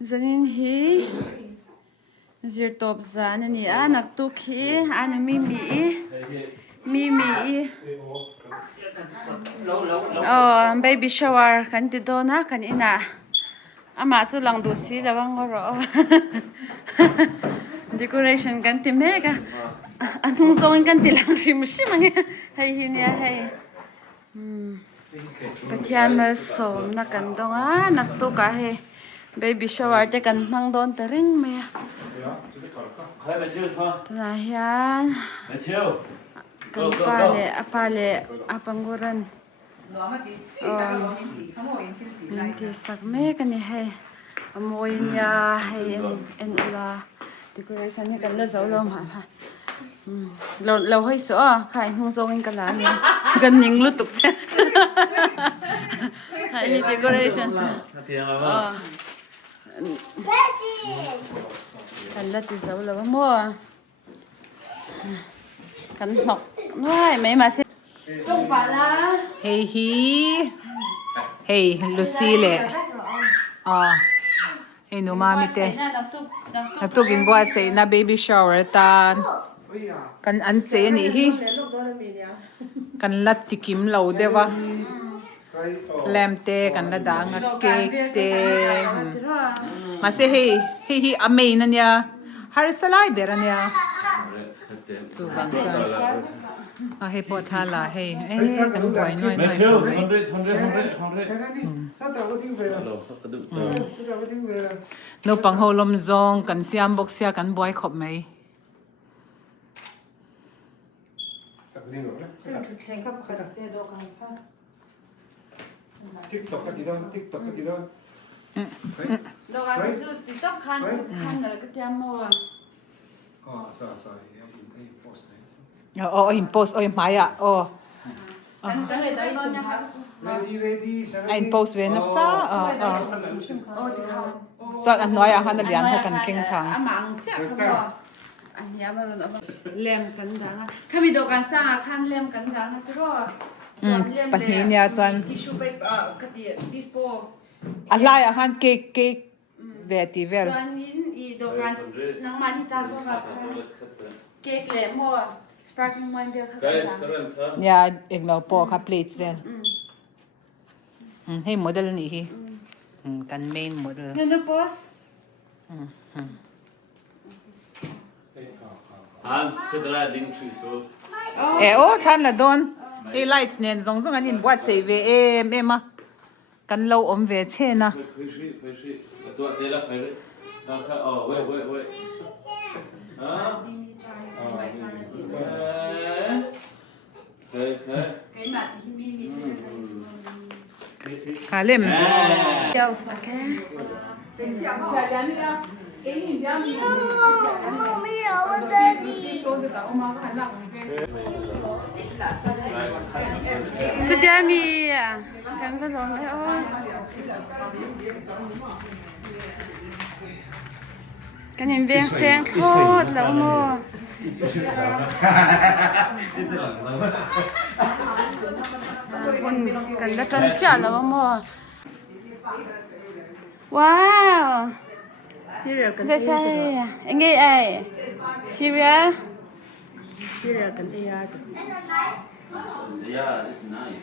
zanin hi zirtop zan ani a naktuk hi anu mimi oh baby shower kan ti dona kan ina ama chu lang du si lawang ro decoration kan ti mega anung zong kan ti lang shim shim hei hi nia hei pathian mal som na kan donga naktuk ka he baby shower te kan hmang don te ring me na hian kan pale apanguran min ti sak me kan ni he amoin ya he en ula decoration ni kan la zo lo ma ha lo hoi so khai hung zong in kala ni gan ning lu tuk che hai decoration kan la ti zo lo mo kan nok noi mai ma se không phải là hey Lucy le hey no mami te naktuk in boa sei na baby shower tan kan an che ni hi kan la tikim lo dewa lamb te kan la da nga cake te ma se hey amei na nya har salai berania chu bang sa hey pot hala hey kan boy noi no pang ho lom zong kan siam bok sia kan boy khop mai TikTok cái gì đâu đâu cái chú TikTok khăn rồi cái tiêm màu in post mai à cái này đấy con nha ready in post về nó sa so anh nói à hắn đã lian hay cần kinh thang mang chắc không anh nhà mà rồi lem cắn đắng khi mình đâu can sang khăn lem cắn đắng thế rồiปัญหาเนี่ยจวน tissue paper cái gì dispo อะไรอ่ะฮันเค้กเวทีเวล จวนนี้อีดกันนังมันที่ตาสุกับเค้กเล็มหัว sparkling wine เดียวค่ะเนี่ยเอกเราปอค่ะ plates เวลให้โมเดลนี่ฮีกันเมนโมเดลเนี่ยดู post ฮันจะได้ดิ้งชื่อสูโอ้ท่านละโดนไอ้ไลท์เนี่ยส่งอันนี้บวชเสวมากันเราอมเวเชนะตัวเตล่าไฟเลยนะครับอ๋อเว้ยฮะเคยขาเล่มเดี๋ยวสักแค่这点米看个什么哦赶紧变香口了么คนกันละจันจ้าแล้วมั้งว้าวcerealกันใช่ยังไงไอ้ cereal กันที่ยากัน Yeah, it's nice.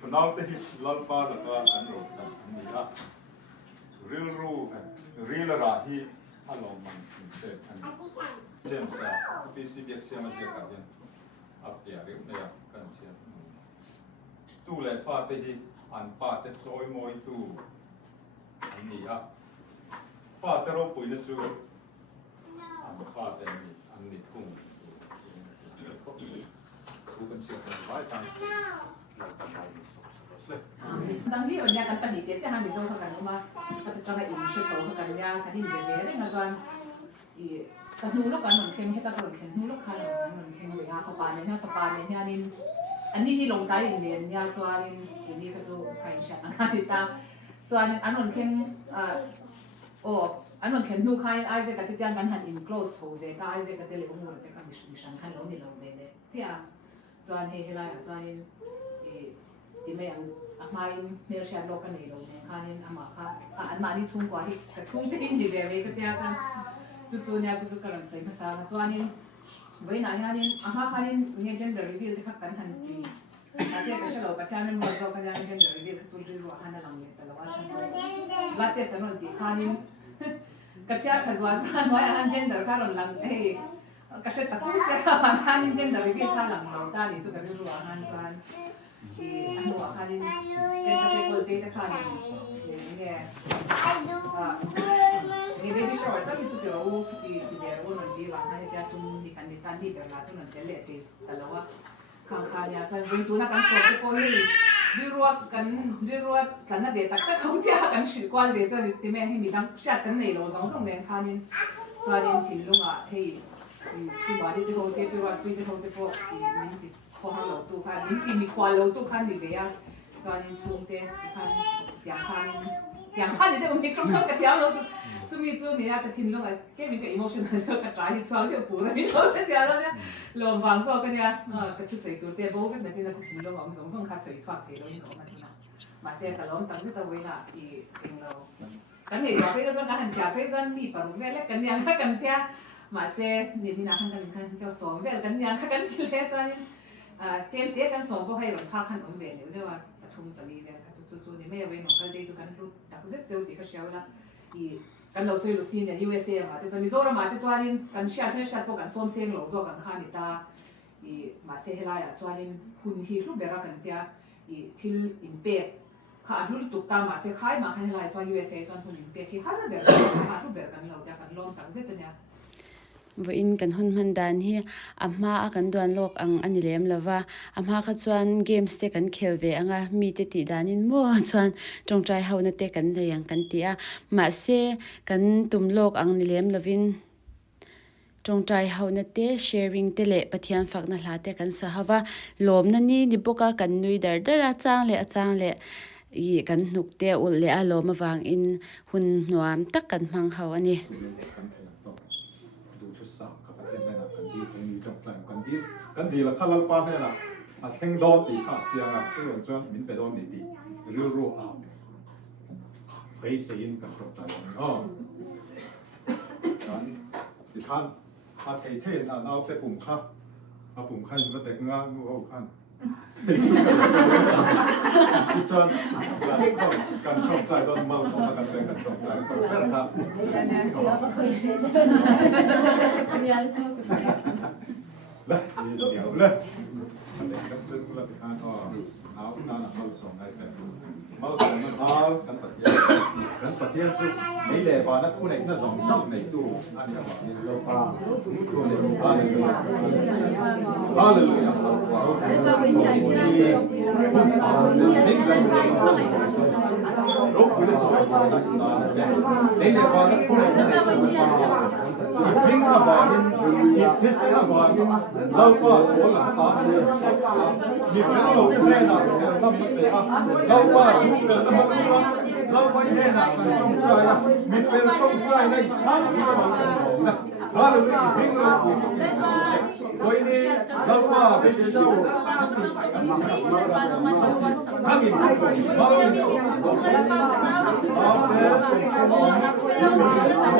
Fanau te hi lal pa la ka an ro sa an ni a real rule real rahi halom man se kan james pc biak siam se ka jan apia ri ne ya kan sia tu le fa te hi an pa te choi moi tu ani a fa te ro pui le chu an fa te ni an ni kung tu kan sia kan vai tan当地人家跟本地的这样的做法干嘛？他就装在饮食头和干家，肯定这边的那种，伊，กันนู้ลูกกันหนุนเค็งให้ตะกันหนุนเค็งนู้ลูกค้าหนุนเค็งเวลาเขาปานเนี่ยเขาปานเนี่ยนี่อันนี้ที่ลงใต้อินเดียเนี่ยส่วนอินเดียเขาจะใครเชื่อนะคะติดตามส่วนอันหนุนเค็งโอ้อันหนุนเค็งนู้ใครไอ้เจ้าก็ติดตามกันหันอิน close โหเด็กไอ้เจ้าก็จะเลี้ยงงูเด็กก็มีสังขารเราเนี่ยเราเด็กเสียส่วนเฮลัยส่วนที่ไม่ยังมาอินเมลเชียร์โลกันนี่เราเนี่ยค่ะนี่อามาค่ะอันมานี่ทุ่งกว่าที่แต่ทุ่งที่อินเดียเวก็เดียวกันจู่ๆเนี่ยจู่ๆกำลังใส่ภาษาส่วนนี้เว้ยนะเนี่ยอามาค่ะนี่เนี่ย gender reveal ที่เขากันทันทีอาเซียนก็เชื่อเราประชาชนมันก็กันยัง gender reveal จู่ๆรู้ว่าหันหลังเนี่ยแต่ละว่าฉันลาเต้สนุนที่ค่ะนี่ก็เชื่อฉันว่าว่าหัน gender ค่ะหลังก็เชื่อตะกุเชื่อว่าหัน gender reveal ค่ะหลังเราได้นี่จู่ๆรู้ว่าหันส่วนano akarin kasi quality na kanin ini baby shower tapi itu tahu di daerah itu nanti warna itu cuma dikandikan di daerah itu nanti lihat di kalau kankanya so itu nak kan suatu kali di ruat karena dia tak tahu dia akan sirkual dia jadi istimewa ini midang siapa nih lo langsung dengan kanin kanin thinlung heiที่ว่าที่เขาเทไปว่าที่เขาเทพอมีติดข้อห้ามเราตู้คันมีติดมีความเราตู้คันนี่เบียตอนนี้ช่วงเทคันอย่างคันนี่เดี๋ยวมันมีช่วงคันกระเทียมเราตู้ช่วงนี้ช่วงนี้กระถิ่นลงอ่ะแค่มีกับ emotional เรากระจายที่ช่วงเดียวปูเราไม่รู้กระเทียมเราเนี่ยลมฟังโซ่กันเนี่ยกระทุ่ใส่ตัวเตี้ยโบ้กันแต่ที่นั่นกระถิ่นลงอ่ะมันส่งข้าใส่ช่วงเทเราเนี่ยมันที่นั่นมาเสียกับลมตั้งที่ตัวไว้น่ะอีเองเรากันเห็นว่าเพื่อนก็จะหันเสียเพื่อนมีปรุงแม่เล็กกันยังกันเตี้ยมาเซ่นี่มีนักกันเจ้าสองเวลกันยังกันที่เล่จ้านี่เตรียมเตี้ยกันสองพวกให้แบบพาขันอ่อนเวลเดี๋ยวว่าปฐมตรีเวลจู่ๆนี่ไม่เอาไว้หนองกันเดี๋ยวกันรู้ดักเซ็ตเจ้าตีก็เชียวละอีกันเราช่วยลูซีเนี่ย USA มาแต่ตอนนี้โซรามาแต่จ้านี่กันเชียร์เพื่อนเชียร์พวกกันส้มเสียงเราโซกันข้านิตาอีมาเซ่ให้ลายจ้านี่หุ่นที่รูปแบบกันเตี้ยอีที่อินเปียข้ารูปตุกตามมาเซ่ขายมาให้ลายจ้า USA จ้าหุ่นอินเปียที่ข้ารูปแบบข้ารูปแบบกันเราจะกันลองตั้งเซ็ตเนี่ยว่าอินกันหุ่นมันดานเฮียอาม่ากันดวนโลกอังอันนี้เลมแล้วว่าอาม่าก็ชวนเกมส์เตกันเคลเวอังมีเตติดานินมัวชวนจงใจเฮาเนเตกันได้ยังกันเตียมาเซกันตุ่มโลกอังนี้เลมแล้ววินจงใจเฮาเนเต sharing เตเลปะเทียนฝักนั่นลาเตกันสะฮะว่าลมนั่นนี่ดิบกะกันนุยเดอร์เดอร์จางเลอีกันหนุกเตอุลเลอะลมวางอินหุ่นหนวมตักกันมังเฮาอันนี้กันดีละข้าลัลปาเนี่ยนะเข่งโดนตีข้าเสียงช่วยจนมินไปโดนดีรู้ไปเสียงกันตรงใจกันที่ท่านเทเอาเสปุ่มข้าปุ่มข้าอยู่ก็แต่งานงูเอาข้าที่จนกันตรงใจโดนเมาสองกันเป็นกันตรงใจตรงนั้นครับเลยเดี๋ยวเลยกันตึ้งเลยการเอานั่นเอาส่งให้แต่เมาส่งมันเอากันตัดเย็นสุดนี่แหละบ้านนักทุนเอกน่าสงสารในตู้อันนี้ว่านี่เราป้าตัวเด็กป้าเลยป้าเลยรบกวนเลยนี่แหละบ้านนักทุนเอกน่าสงสารยิ่งบ้านยิ่งเทศนาบ้านเราก็สวนหลังตาเลยมีเรื่องเราแน่นอนเราไม่เป็นเราก็ชุบเป็นเราไม่เราไม่แน่นอนจงใจมีเป็นจงใจในชั้นที่เรานะเราเลยยิ่งเราวันนี้เราก็เป็นเจ้าทั้งอินเราเป็นเจ้าเราเป็น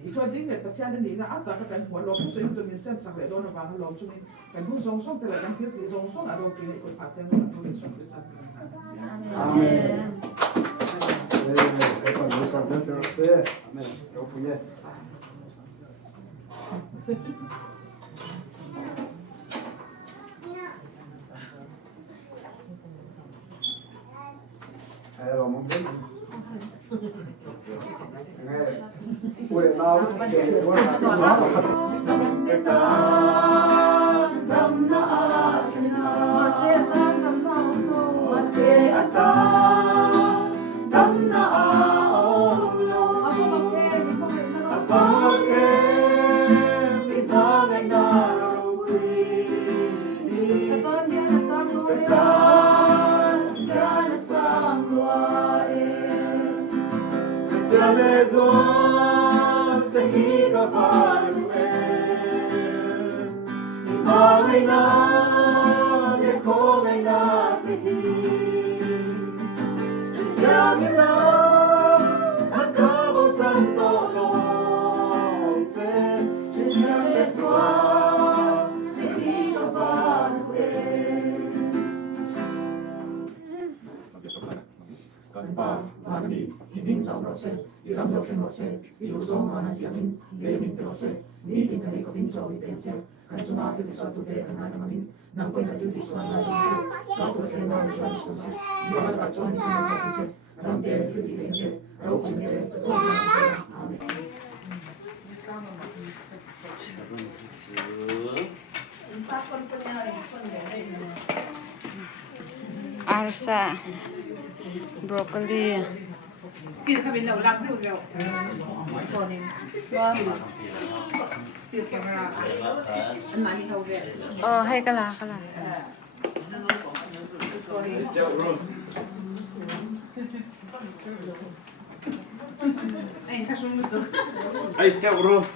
Ito din net patyan din na ata ka kan huwag mo sa ito minsan sa redo na bang lawm so kan hung song song tela kan kirti song song ado kini ko patyan mo to min song sa Amen. Arsa, broccoli. Still kami na ulang siya. Ikonin. Still camera. Ang mani hawge. Oh, hey kala. Ay, kasong mo to. Ay, ciao bro.